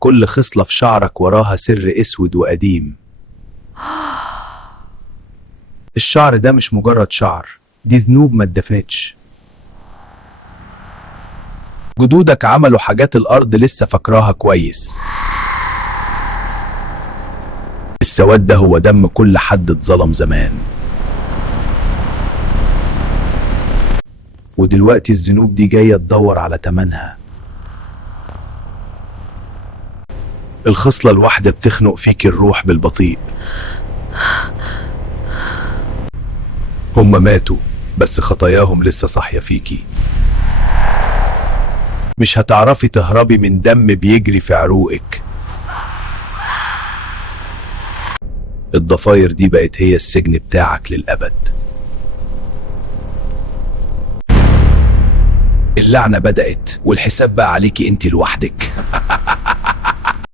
كل خصلة في شعرك وراها سر اسود وقديم. الشعر ده مش مجرد شعر، دي ذنوب ما اتدفنتش. جدودك عملوا حاجات الأرض لسه فاكراها كويس. السواد ده هو دم كل حد اتظلم زمان، ودلوقتي الذنوب دي جاية تدور على تمنها. الخصلة الواحدة بتخنق فيك الروح بالبطيء. هم ماتوا بس خطاياهم لسه صاحية فيكي. مش هتعرفي تهربي من دم بيجري في عروقك. الضفاير دي بقت هي السجن بتاعك للأبد. اللعنة بدأت والحساب بقى عليكي انت لوحدك.